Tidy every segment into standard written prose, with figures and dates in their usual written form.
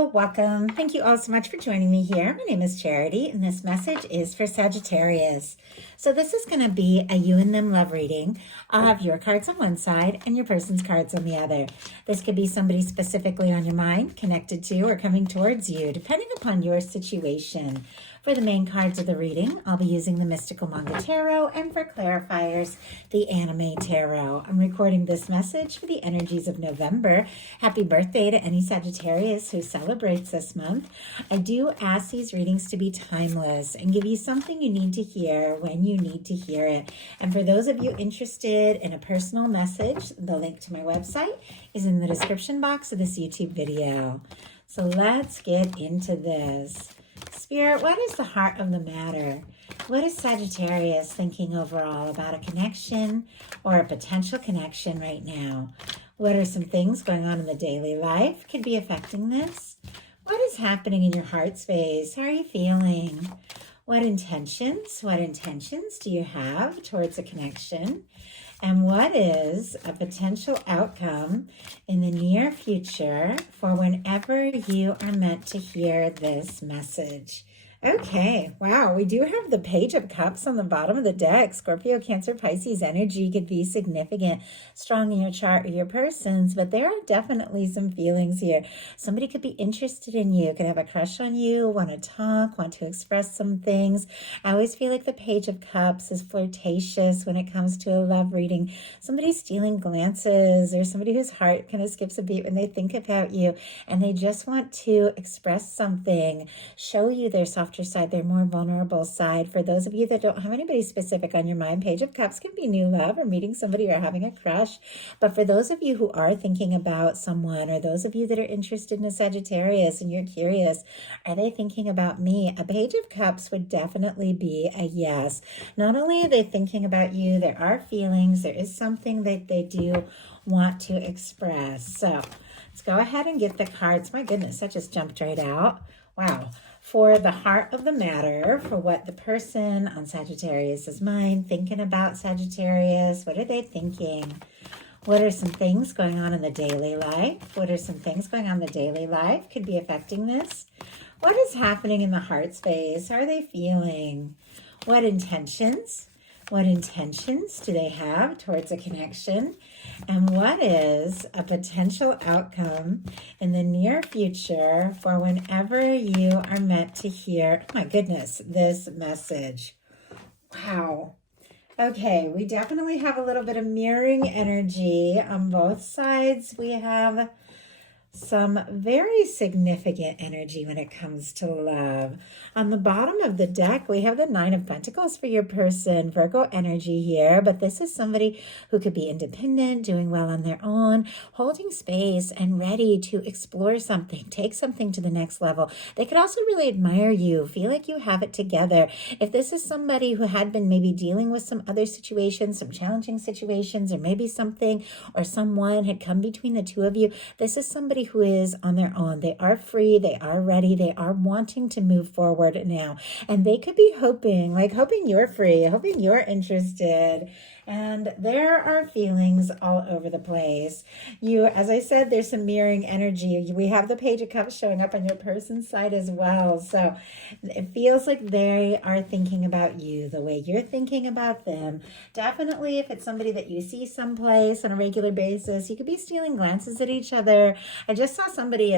Hello, welcome. Thank you all so much for joining me here. My name is Charity, and this message is for Sagittarius. So this is going to be a you and them love reading. I'll have your cards on one side and your person's cards on the other. This could be somebody specifically on your mind, connected to, or coming towards you, depending upon your situation. For the main cards of the reading, I'll be using the Mystical Manga Tarot, and for clarifiers, the Anime Tarot. I'm recording this message for the energies of November. Happy birthday to any Sagittarius who celebrates this month. I do ask these readings to be timeless and give you something you need to hear when you need to hear it. And for those of you interested in a personal message, the link to my website is in the description box of this YouTube video. So let's get into this. Spirit, what is the heart of the matter? What is Sagittarius thinking overall about a connection or a potential connection right now? What are some things going on in the daily life could be affecting this? What is happening in your heart space? How are you feeling? What intentions do you have towards a connection? And what is a potential outcome in the near future for whenever you are meant to hear this message? Okay, wow, we do have the Page of Cups on the bottom of the deck. Scorpio, Cancer, Pisces energy could be significant, strong in your chart or your person's, but there are definitely some feelings here. Somebody could be interested in you, could have a crush on you, want to talk, want to express some things. I always feel like the Page of Cups is flirtatious when it comes to a love reading. Somebody stealing glances, or somebody whose heart kind of skips a beat when they think about you, and they just want to express something, show you their soft side, their more vulnerable side. For those of you that don't have anybody specific on your mind, Page of Cups can be new love or meeting somebody or having a crush. But for those of you who are thinking about someone, or those of you that are interested in a Sagittarius and you're curious, are they thinking about me? A Page of Cups would definitely be a yes. Not only are they thinking about you, there are feelings, there is something that they do want to express. So let's go ahead and get the cards. My goodness, that just jumped right out. Wow. For the heart of the matter, for what the person on Sagittarius's mind thinking about Sagittarius, what are they thinking? What are some things going on in the daily life? What are some things going on in the daily life could be affecting this? What is happening in the heart space? How are they feeling? What intentions do they have towards a connection? And what is a potential outcome in the near future for whenever you are meant to hear, oh my goodness, this message? Wow. Okay, we definitely have a little bit of mirroring energy on both sides. We have some very significant energy when it comes to love. On the bottom of the deck, we have the Nine of Pentacles for your person, Virgo energy here, but this is somebody who could be independent, doing well on their own, holding space and ready to explore something, take something to the next level. They could also really admire you, feel like you have it together. If this is somebody who had been maybe dealing with some other situations, some challenging situations, or maybe something or someone had come between the two of you, this is somebody who is on their own. They are free, they are ready, they are wanting to move forward now. And they could be hoping you're free, hoping you're interested. And there are feelings all over the place. As I said, there's some mirroring energy. We have the Page of Cups showing up on your person's side as well. So it feels like they are thinking about you the way you're thinking about them. Definitely, if it's somebody that you see someplace on a regular basis, you could be stealing glances at each other. I just saw somebody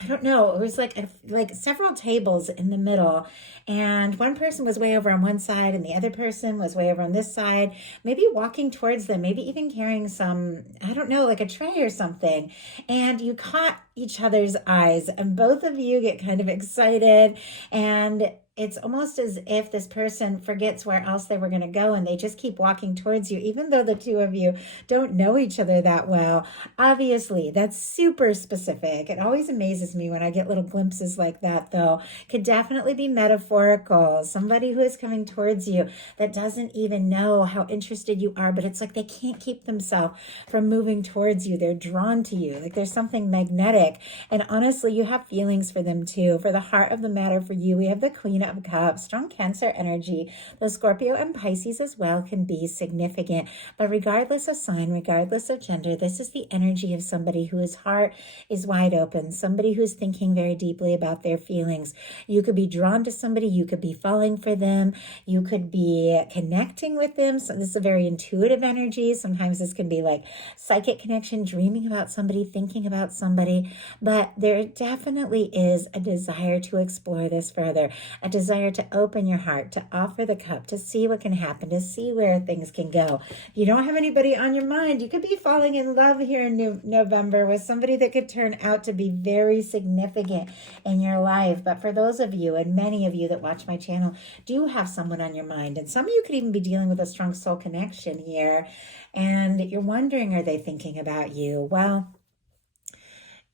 I don't know, it was like several tables in the middle, and one person was way over on one side and the other person was way over on this side, maybe walking towards them, maybe even carrying some, I don't know, like a tray or something, and you caught each other's eyes and both of you get kind of excited, and it's almost as if this person forgets where else they were going to go and they just keep walking towards you, even though the two of you don't know each other that well. Obviously, that's super specific. It always amazes me when I get little glimpses like that, though. Could definitely be metaphorical. Somebody who is coming towards you that doesn't even know how interested you are, but it's like they can't keep themselves from moving towards you. They're drawn to you. Like there's something magnetic. And honestly, you have feelings for them too. For the heart of the matter for you, we have the Queen of Cups, strong Cancer energy. Those Scorpio and Pisces as well can be significant. But regardless of sign, regardless of gender, this is the energy of somebody whose heart is wide open, somebody who's thinking very deeply about their feelings. You could be drawn to somebody, you could be falling for them, you could be connecting with them. So this is a very intuitive energy. Sometimes this can be like psychic connection, dreaming about somebody, thinking about somebody. But there definitely is a desire to explore this further, a desire to open your heart, to offer the cup, to see what can happen, to see where things can go. If you don't have anybody on your mind, you could be falling in love here in November with somebody that could turn out to be very significant in your life. But for those of you, and many of you that watch my channel, do have someone on your mind. And some of you could even be dealing with a strong soul connection here. And you're wondering, are they thinking about you? Well,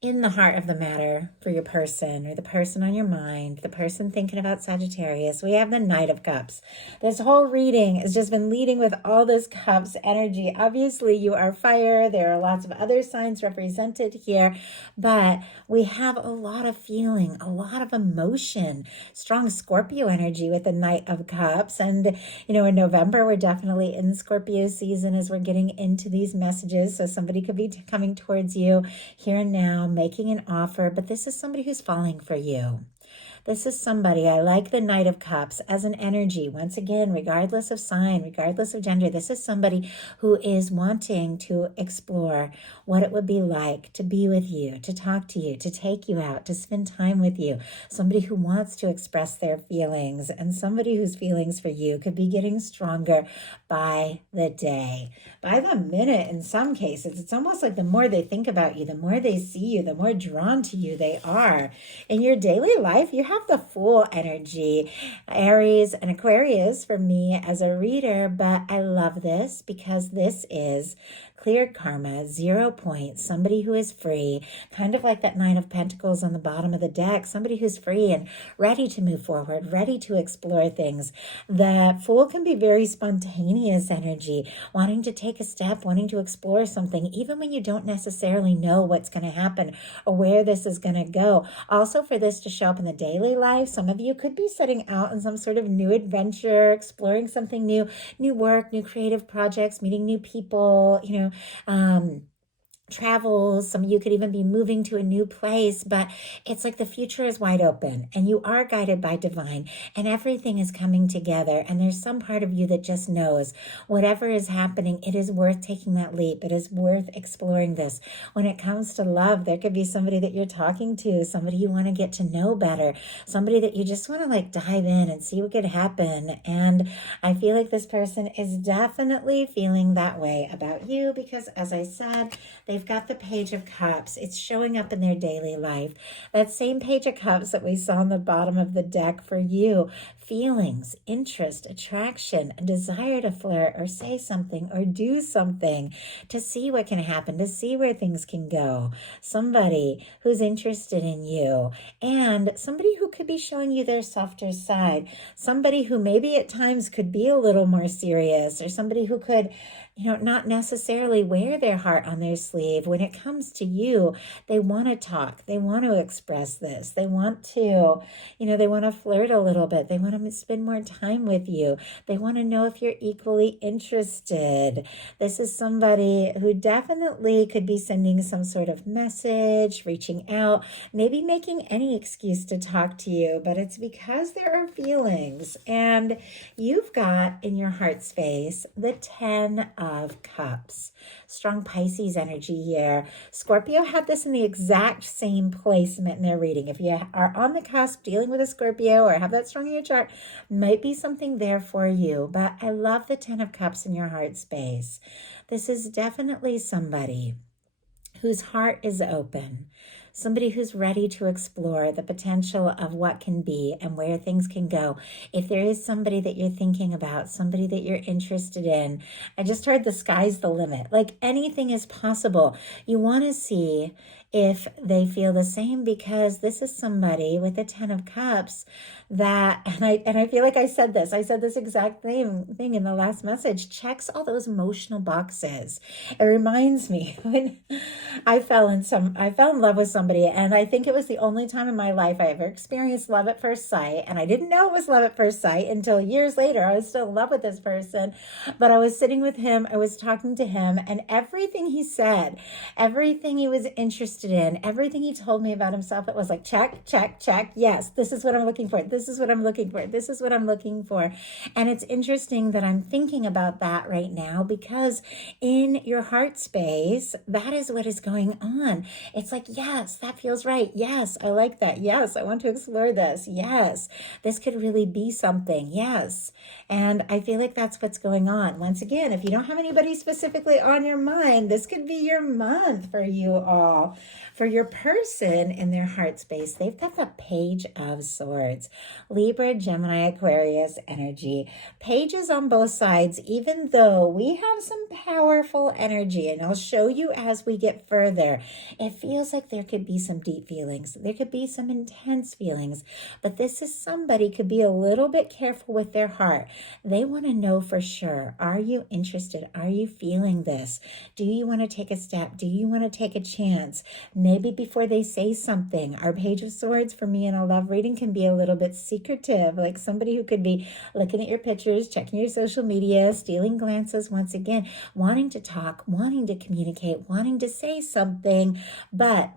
in the heart of the matter for your person or the person on your mind, the person thinking about Sagittarius, we have the Knight of Cups. This whole reading has just been leading with all this Cups energy. Obviously, you are fire. There are lots of other signs represented here, but we have a lot of feeling, a lot of emotion, strong Scorpio energy with the Knight of Cups. And, in November, we're definitely in Scorpio season as we're getting into these messages. So somebody could be coming towards you here and now, making an offer, but this is somebody who's falling for you. This is somebody, I like the Knight of Cups as an energy. Once again, regardless of sign, regardless of gender, this is somebody who is wanting to explore what it would be like to be with you, to talk to you, to take you out, to spend time with you. Somebody who wants to express their feelings, and somebody whose feelings for you could be getting stronger by the day, by the minute in some cases. It's almost like the more they think about you, the more they see you, the more drawn to you they are. In your daily life, you have the Fool energy, Aries and Aquarius for me as a reader, but I love this because this is cleared karma, 0 points, somebody who is free, kind of like that Nine of Pentacles on the bottom of the deck, somebody who's free and ready to move forward, ready to explore things. The Fool can be very spontaneous energy, wanting to take a step, wanting to explore something, even when you don't necessarily know what's going to happen or where this is going to go. Also, for this to show up in the daily life, some of you could be setting out on some sort of new adventure, exploring something new, new work, new creative projects, meeting new people, travels. Some of you could even be moving to a new place, but it's like the future is wide open and you are guided by divine and everything is coming together. And there's some part of you that just knows whatever is happening, it is worth taking that leap. It is worth exploring this. When it comes to love, there could be somebody that you're talking to, somebody you want to get to know better, somebody that you just want to dive in and see what could happen. And I feel like this person is definitely feeling that way about you because, as I said, they've got the Page of Cups. It's showing up in their daily life. That same Page of Cups that we saw on the bottom of the deck for you. Feelings, interest, attraction, a desire to flirt or say something or do something to see what can happen, to see where things can go. Somebody who's interested in you and somebody who could be showing you their softer side. Somebody who maybe at times could be a little more serious or somebody who could not necessarily wear their heart on their sleeve. When it comes to you, they want to talk. They want to express this. They want to, they want to flirt a little bit. They want to spend more time with you. They want to know if you're equally interested. This is somebody who definitely could be sending some sort of message, reaching out, maybe making any excuse to talk to you, but it's because there are feelings. And you've got in your heart space the 10 of Cups. Strong Pisces energy here. Scorpio had this in the exact same placement in their reading. If you are on the cusp dealing with a Scorpio or have that strong in your chart, might be something there for you. But I love the 10 of Cups in your heart space. This is definitely somebody whose heart is open. Somebody who's ready to explore the potential of what can be and where things can go. If there is somebody that you're thinking about, somebody that you're interested in, I just heard the sky's the limit. Like anything is possible. You want to see if they feel the same, because this is somebody with a 10 of Cups that, and I feel like I said this exact thing in the last message, checks all those emotional boxes. It reminds me when I fell in love with somebody, and I think it was the only time in my life I ever experienced love at first sight, and I didn't know it was love at first sight until years later. I was still in love with this person, but I was sitting with him, I was talking to him, and everything he said, everything he was interested in, everything he told me about himself, it was like, check, check, check. Yes, this is what I'm looking for. This is what I'm looking for. This is what I'm looking for. And it's interesting that I'm thinking about that right now, because in your heart space, that is what is going on. It's like, yes, that feels right. Yes, I like that. Yes, I want to explore this. Yes, this could really be something. Yes. And I feel like that's what's going on. Once again, if you don't have anybody specifically on your mind, this could be your month for you all. For your person in their heart space, they've got the Page of Swords. Libra, Gemini, Aquarius energy. Pages on both sides, even though we have some powerful energy, and I'll show you as we get further. It feels like there could be some deep feelings. There could be some intense feelings, but this is somebody could be a little bit careful with their heart. They want to know for sure. Are you interested? Are you feeling this? Do you want to take a step? Do you want to take a chance? Maybe before they say something. Our Page of Swords for me in a love reading can be a little bit secretive, like somebody who could be looking at your pictures, checking your social media, stealing glances, once again, wanting to talk, wanting to communicate, wanting to say something, but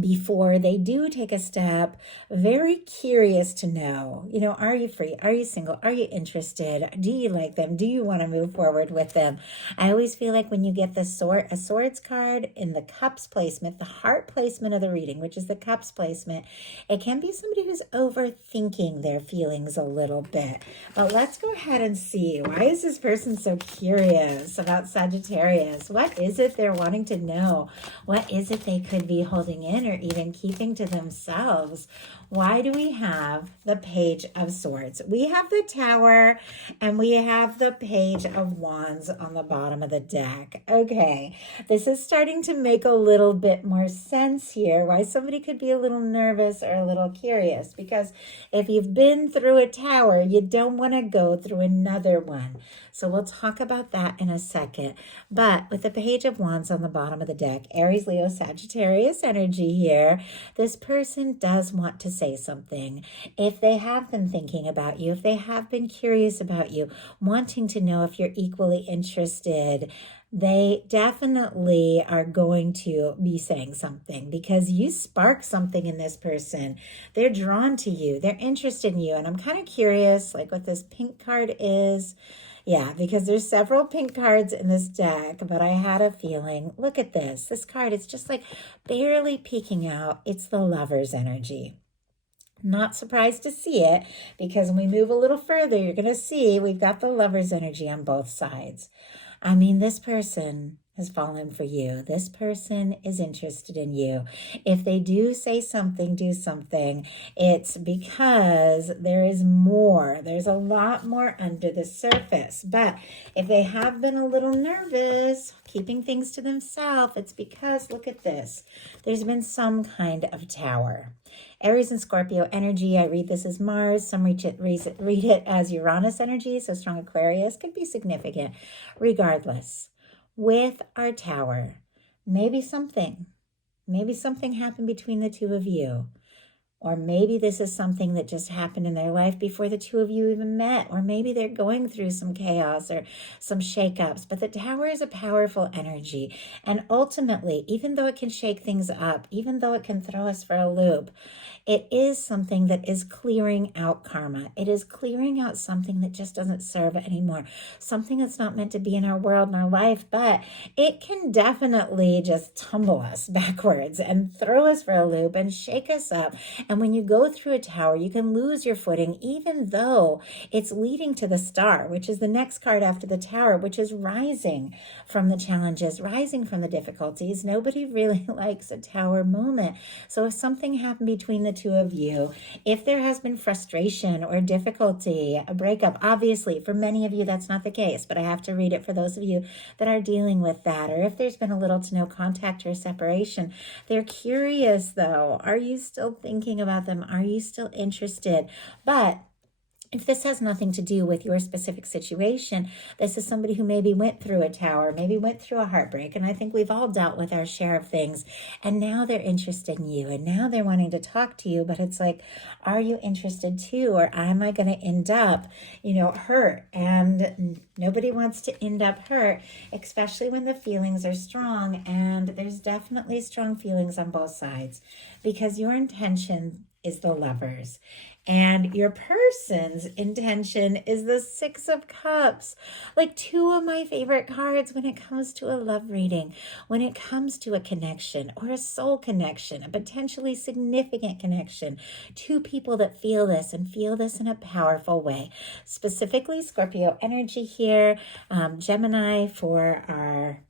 before they do take a step, very curious to know, are you free? Are you single? Are you interested? Do you like them? Do you want to move forward with them? I always feel like when you get a swords card in the cups placement, the heart placement of the reading, which is the cups placement, it can be somebody who's overthinking their feelings a little bit. But let's go ahead and see. Why is this person so curious about Sagittarius? What is it they're wanting to know? What is it they could be holding in or even keeping to themselves? Why do we have the Page of Swords? We have the Tower and we have the Page of Wands on the bottom of the deck. Okay, this is starting to make a little bit more sense here. Why somebody could be a little nervous or a little curious, because if you've been through a tower, you don't want to go through another one. So we'll talk about that in a second. But with the Page of Wands on the bottom of the deck, Aries, Leo, Sagittarius energy here, this person does want to say something. If they have been thinking about you, if they have been curious about you, wanting to know if you're equally interested, they definitely are going to be saying something, because you spark something in this person. They're drawn to you. They're interested in you. And I'm kind of curious, like what this pink card is. Yeah, because there's several pink cards in this deck, but I had a feeling, look at this. This card, it's just like barely peeking out. It's the Lover's energy. Not surprised to see it, because when we move a little further, you're going to see we've got the Lover's energy on both sides. I mean, this person has fallen for you. This person is interested in you. If they do say something, do something, it's because there is more. There's a lot more under the surface. But if they have been a little nervous, keeping things to themselves, it's because, look at this. There's been some kind of tower. Aries and Scorpio energy, I read this as Mars. Some read it as Uranus energy, so strong Aquarius could be significant. Regardless, with our tower, maybe something happened between the two of you. Or maybe this is something that just happened in their life before the two of you even met. Or maybe they're going through some chaos or some shakeups. But the Tower is a powerful energy. And ultimately, even though it can shake things up, even though it can throw us for a loop, it is something that is clearing out karma. It is clearing out something that just doesn't serve anymore. Something that's not meant to be in our world and our life. But it can definitely just tumble us backwards and throw us for a loop and shake us up. And And when you go through a tower, you can lose your footing, even though it's leading to the star, which is the next card after the tower, which is rising from the challenges, rising from the difficulties. Nobody really likes a tower moment. So if something happened between the two of you, if there has been frustration or difficulty, a breakup, obviously for many of you that's not the case, but I have to read it for those of you that are dealing with that, or if there's been a little to no contact or separation. They're curious though. Are you still thinking about them? Are you still interested? But if this has nothing to do with your specific situation, this is somebody who maybe went through a tower, maybe went through a heartbreak. And I think we've all dealt with our share of things. And now they're interested in you. And now they're wanting to talk to you. But it's like, are you interested too? Or am I going to end up, hurt? And nobody wants to end up hurt, especially when the feelings are strong. And there's definitely strong feelings on both sides, because your intention is the Lovers. And your person's intention is the Six of Cups. Like two of my favorite cards when it comes to a love reading, when it comes to a connection or a soul connection, a potentially significant connection. Two people that feel this and feel this in a powerful way. Specifically Scorpio energy here, Gemini for our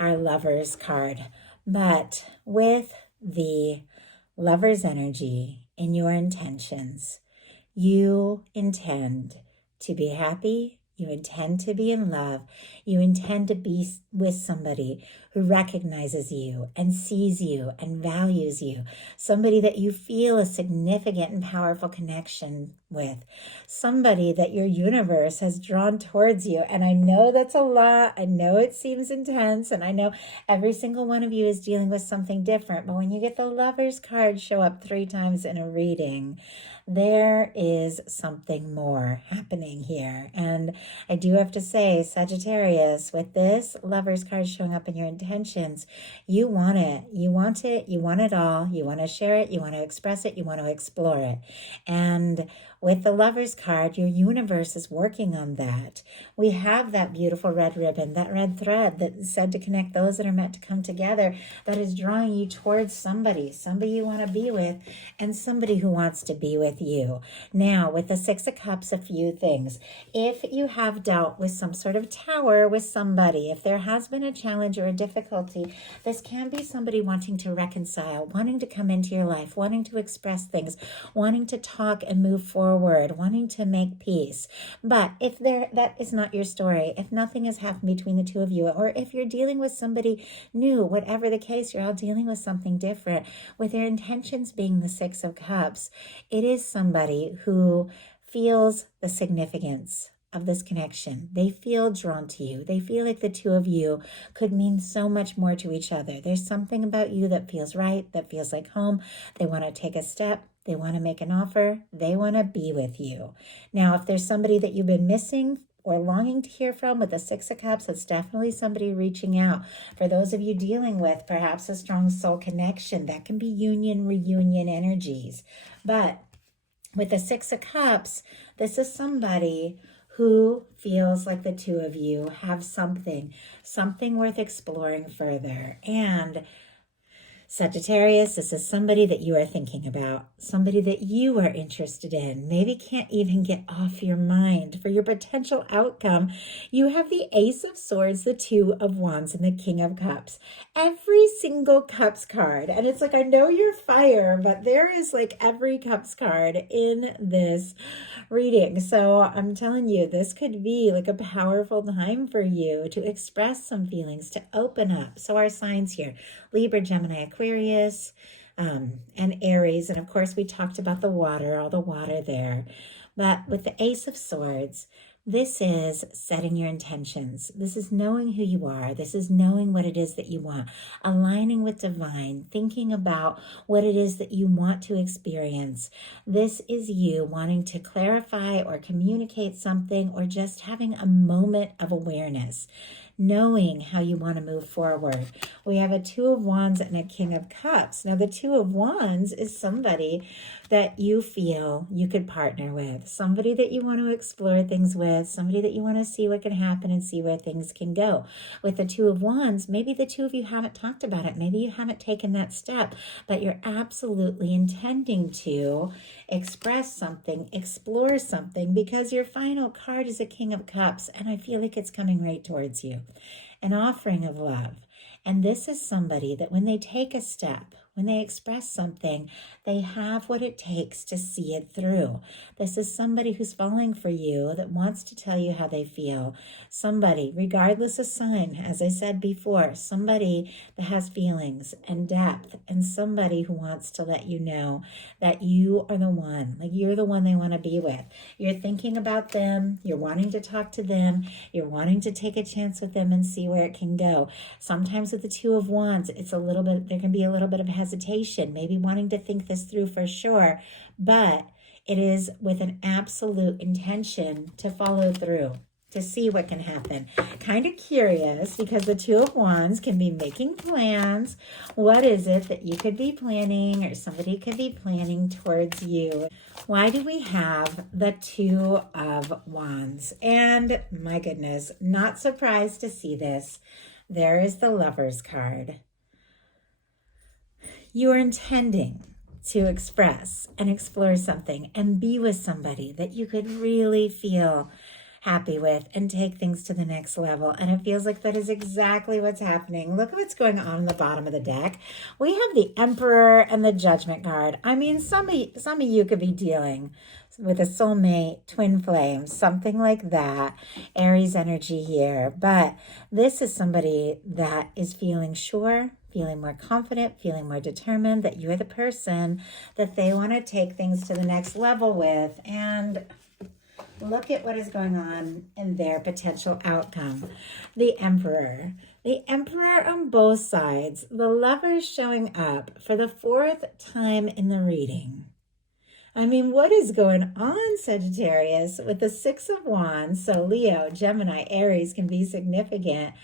Lovers card. But with the Lover's energy in your intentions, you intend to be happy, you intend to be in love, you intend to be with somebody who recognizes you and sees you and values you, somebody that you feel a significant and powerful connection with, somebody that your universe has drawn towards you. And I know that's a lot. I know it seems intense, and I know every single one of you is dealing with something different. But when you get the Lover's card show up 3 times in a reading, there is something more happening here. And I do have to say, Sagittarius, with this Lover's card showing up in your intentions, you want it. You want it. You want it all. You want to share it. You want to express it. You want to explore it. And with the Lover's card, your universe is working on that. We have that beautiful red ribbon, that red thread that said to connect those that are meant to come together, that is drawing you towards somebody you want to be with, and somebody who wants to be with you. Now, with the Six of Cups, a few things. If you have dealt with some sort of tower with somebody, if there has been a challenge or a difficulty, this can be somebody wanting to reconcile, wanting to come into your life, wanting to express things, wanting to talk and move forward, wanting to make peace. But if that is not your story, if nothing has happened between the two of you, or if you're dealing with somebody new, whatever the case, you're all dealing with something different, with their intentions being the Six of Cups, it is somebody who feels the significance of this connection. They feel drawn to you. They feel like the two of you could mean so much more to each other. There's something about you that feels right, that feels like home. They want to take a step. They want to make an offer. They want to be with you. Now, if there's somebody that you've been missing or longing to hear from with the Six of Cups, it's definitely somebody reaching out. For those of you dealing with perhaps a strong soul connection, that can be union, reunion energies. But with the Six of Cups, this is somebody who feels like the two of you have something worth exploring further. And Sagittarius, this is somebody that you are thinking about, somebody that you are interested in, maybe can't even get off your mind. For your potential outcome, you have the Ace of Swords, the Two of Wands, and the King of Cups. Every single Cups card, and it's like, I know you're fire, but there is like every Cups card in this reading. So I'm telling you, this could be like a powerful time for you to express some feelings, to open up. So our signs here, Libra, Gemini, Aquarius, and Aries. And of course, we talked about the water, all the water there. But with the Ace of Swords, this is setting your intentions. This is knowing who you are. This is knowing what it is that you want, aligning with divine, thinking about what it is that you want to experience. This is you wanting to clarify or communicate something, or just having a moment of awareness, knowing how you want to move forward. We have a Two of Wands and a King of Cups. Now, the Two of Wands is somebody that you feel you could partner with, somebody that you want to explore things with, somebody that you want to see what can happen and see where things can go. With the Two of Wands, maybe the two of you haven't talked about it. Maybe you haven't taken that step, but you're absolutely intending to express something, explore something, because your final card is a King of Cups, and I feel like it's coming right towards you. An offering of love. And this is somebody that when they take a step, when they express something, they have what it takes to see it through. This is somebody who's falling for you, that wants to tell you how they feel. Somebody, regardless of sign, as I said before, somebody that has feelings and depth, and somebody who wants to let you know that you are the one, like you're the one they want to be with. You're thinking about them, you're wanting to talk to them, you're wanting to take a chance with them and see where it can go. Sometimes with the Two of Wands, it's a little bit, there can be a little bit of hesitation, maybe wanting to think this through for sure, but it is with an absolute intention to follow through, to see what can happen. Kind of curious, because the Two of Wands can be making plans. What is it that you could be planning, or somebody could be planning towards you? Why do we have the Two of Wands? And my goodness, not surprised to see this. There is the Lovers card. You are intending to express and explore something and be with somebody that you could really feel happy with and take things to the next level. And it feels like that is exactly what's happening. Look at what's going on the bottom of the deck. We have the Emperor and the Judgment card. I mean, some of you could be dealing with a soulmate, twin flame, something like that. Aries energy here. But this is somebody that is feeling sure, feeling more confident, feeling more determined that you're the person that they want to take things to the next level with. And look at what is going on in their potential outcome. The Emperor. The Emperor on both sides. The Lovers showing up for the fourth time in the reading. I mean, what is going on, Sagittarius, with the Six of Wands? So Leo, Gemini, Aries can be significant.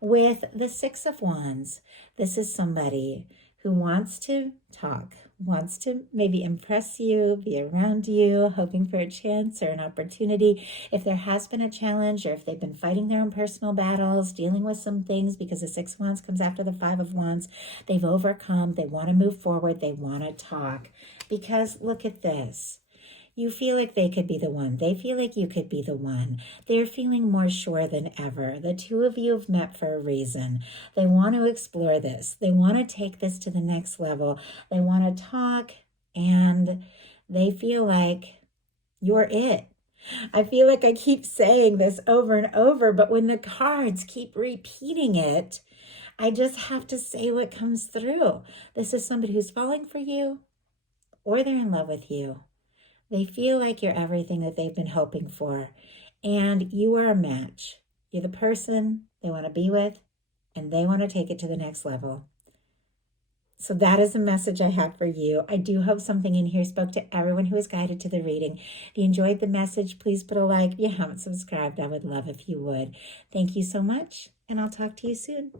With the Six of Wands, this is somebody who wants to talk, wants to maybe impress you, be around you, hoping for a chance or an opportunity. If there has been a challenge, or if they've been fighting their own personal battles, dealing with some things, because the Six of Wands comes after the Five of Wands, they've overcome, they want to move forward, they want to talk. Because look at this. You feel like they could be the one. They feel like you could be the one. They're feeling more sure than ever. The two of you have met for a reason. They want to explore this. They want to take this to the next level. They want to talk, and they feel like you're it. I feel like I keep saying this over and over, but when the cards keep repeating it, I just have to say what comes through. This is somebody who's falling for you, or they're in love with you. They feel like you're everything that they've been hoping for, and you are a match. You're the person they want to be with, and they want to take it to the next level. So that is the message I have for you. I do hope something in here spoke to everyone who was guided to the reading. If you enjoyed the message, please put a like. If you haven't subscribed, I would love if you would. Thank you so much, and I'll talk to you soon.